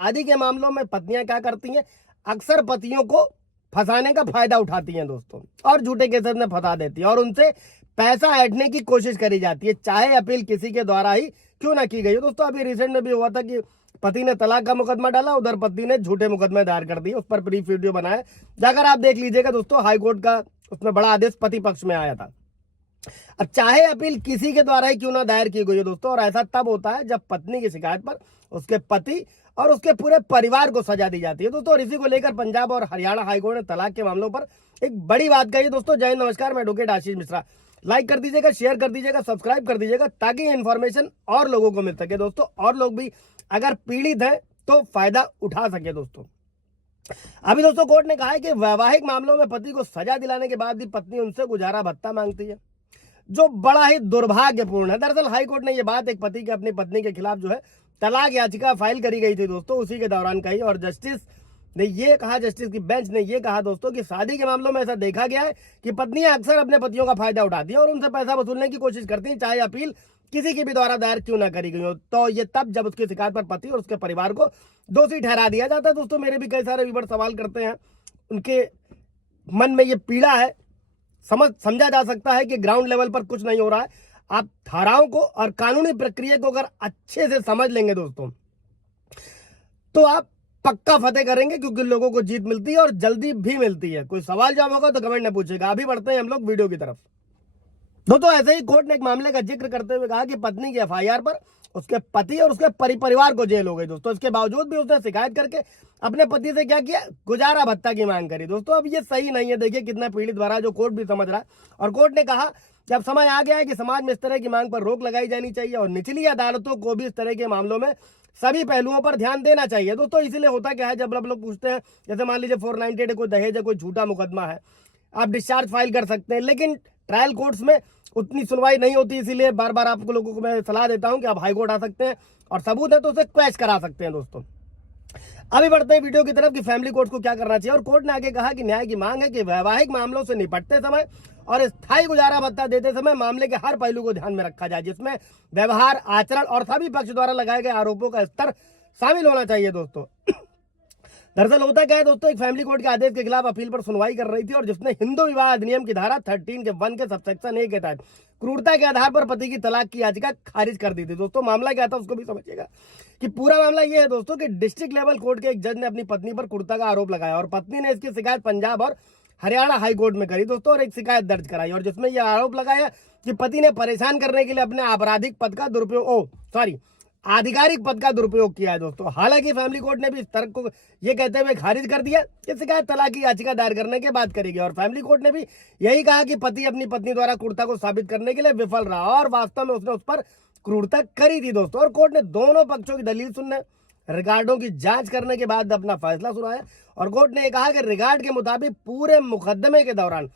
शादी के मामलों में पत्नियां क्या करती हैं, अक्सर पतियों को फंसाने का फायदा उठाती हैं दोस्तों, और झूठे केसेस में फंसा देती हैं और उनसे पैसा ऐंठने की कोशिश करी जाती है, चाहे अपील किसी के द्वारा ही क्यों ना की गई हो। दोस्तों अभी रिसेंट में भी हुआ था कि पति ने तलाक का मुकदमा डाला, उधर पत्नी ने झूठे मुकदमे दायर कर दिए, उस पर ब्रीफ वीडियो बनाया, जाकर आप देख लीजिएगा दोस्तों। हाईकोर्ट का उसमें बड़ा आदेश पति पक्ष में आया था। अब चाहे अपील किसी के द्वारा ही क्यों ना दायर की गई हो दोस्तों, और ऐसा तब होता है जब पत्नी की शिकायत पर उसके पति और उसके पूरे परिवार को सजा दी जाती है दोस्तों। और इसी को लेकर पंजाब और हरियाणा हाईकोर्ट ने तलाक के मामलों पर एक बड़ी बात कही दोस्तों। जय हिंद, नमस्कार, मैं एडवोकेट आशीष मिश्रा। लाइक कर दीजिएगा, शेयर कर दीजिएगा, सब्सक्राइब कर दीजिएगा, ताकि ये इन्फॉर्मेशन और लोगों को मिल सके दोस्तों, और लोग भी अगर पीड़ित है तो फायदा उठा सके दोस्तों। अभी दोस्तों कोर्ट ने कहा है कि वैवाहिक मामलों में पति को सजा दिलाने के बाद भी पत्नी उनसे गुजारा भत्ता मांगती है, जो बड़ा ही दुर्भाग्यपूर्ण है। दरअसल हाईकोर्ट ने यह बात एक पति के अपनी पत्नी के खिलाफ जो है तलाक याचिका फाइल करी गई थी दोस्तों, उसी के दौरान कही। और जस्टिस ने ये कहा, जस्टिस की बेंच ने ये कहा दोस्तों कि शादी के मामलों में ऐसा देखा गया है कि पत्नियां अक्सर अपने पतियों का फायदा उठाती हैं और उनसे पैसा वसूलने की कोशिश करती हैं, चाहे अपील किसी के भी द्वारा दायर क्यों ना करी गई हो। तो ये तब जब उसकी शिकायत पर पति और उसके परिवार को दोषी ठहरा दिया जाता है दोस्तों। मेरे भी कई सारे व्यूअर सवाल करते हैं, उनके मन में ये पीड़ा है, समझा जा सकता है कि ग्राउंड लेवल पर कुछ नहीं हो रहा है। आप धाराओं को और कानूनी प्रक्रिया को अगर अच्छे से समझ लेंगे दोस्तों, तो आप पक्का फतेह करेंगे, क्योंकि लोगों को जीत मिलती है और जल्दी भी मिलती है। कोई सवाल जवाब होगा तो कमेंट में पूछेगा। अभी बढ़ते हैं हम लोग वीडियो की तरफ। दोस्तों ऐसे ही कोर्ट ने एक मामले का जिक्र करते हुए कहा कि पत्नी की एफआईआर पर उसके पति और उसके परिवार को जेल हो गई दोस्तों। इसके बावजूद भी उसने शिकायत करके अपने पति से क्या किया, गुजारा भत्ता की मांग करी दोस्तों। अब ये सही नहीं है, देखिए कितना पीड़ित भरा, जो कोर्ट भी समझ रहा है। और कोर्ट ने कहा जब समय आ गया है कि समाज में इस तरह की मांग पर रोक लगाई जानी चाहिए और निचली अदालतों को भी इस तरह के मामलों में सभी पहलुओं पर ध्यान देना चाहिए दोस्तों। इसीलिए होता क्या है, जब लोग पूछते हैं, जैसे मान लीजिए 498 कोई दहेज है, कोई झूठा मुकदमा है, आप डिस्चार्ज फाइल कर सकते हैं, लेकिन ट्रायल कोर्ट्स में उतनी सुनवाई नहीं होती। इसीलिए बार बार आप लोगों को मैं सलाह देता हूं कि आप हाईकोर्ट आ सकते हैं और सबूत है तो उसे क्वैश करा सकते हैं दोस्तों। अभी बढ़ते हैं वीडियो की तरफ कि फैमिली कोर्ट को क्या करना चाहिए। और कोर्ट ने आगे कहा कि न्याय की मांग है कि वैवाहिक मामलों से निपटते समय और स्थायी गुजारा भत्ता देते समय मामले के हर पहलू को ध्यान में रखा जाए, जिसमें व्यवहार, आचरण और सभी पक्ष द्वारा लगाए गए आरोपों का स्तर शामिल होना चाहिए दोस्तों। दरअसल होता क्या है दोस्तों, एक फैमिली कोर्ट के आदेश के खिलाफ अपील पर सुनवाई कर रही थी और जिसने हिंदू विवाह अधिनियम की धारा 13 के 1 के सबसेक्शन ए के तहत क्रूरता के आधार पर पति की तलाक की याचिका खारिज कर दी थी दोस्तों। मामला क्या था उसको भी समझिएगा कि पूरा मामला ये है दोस्तों कि डिस्ट्रिक्ट लेवल कोर्ट के एक जज ने अपनी पत्नी पर क्रूरता का आरोप लगाया और पत्नी ने इसकी शिकायत पंजाब और हरियाणा हाईकोर्ट में करी दोस्तों, और एक शिकायत दर्ज कराई, और जिसमें यह आरोप लगाया कि पति ने परेशान करने के लिए अपने आपराधिक पद का दुरुपयोग आधिकारिक पद का दुरुपयोग किया है दोस्तों। हालांकि फैमिली कोर्ट ने भी इस तर्क को ये कहते हुए खारिज कर दिया कि शिकायत तलाक की याचिका दायर करने के बाद करेगी, और फैमिली कोर्ट ने भी यही कहा कि पति अपनी पत्नी द्वारा क्रूरता को साबित करने के लिए विफल रहा और वास्तव में उसने उस पर क्रूरता करी थी दोस्तों। और कोर्ट ने दोनों पक्षों की दलील सुनने, रिकॉर्डों की जांच करने के बाद अपना फैसला सुनाया। और कोर्ट ने कहा कि रिकॉर्ड के मुताबिक पूरे मुकदमे के दौरान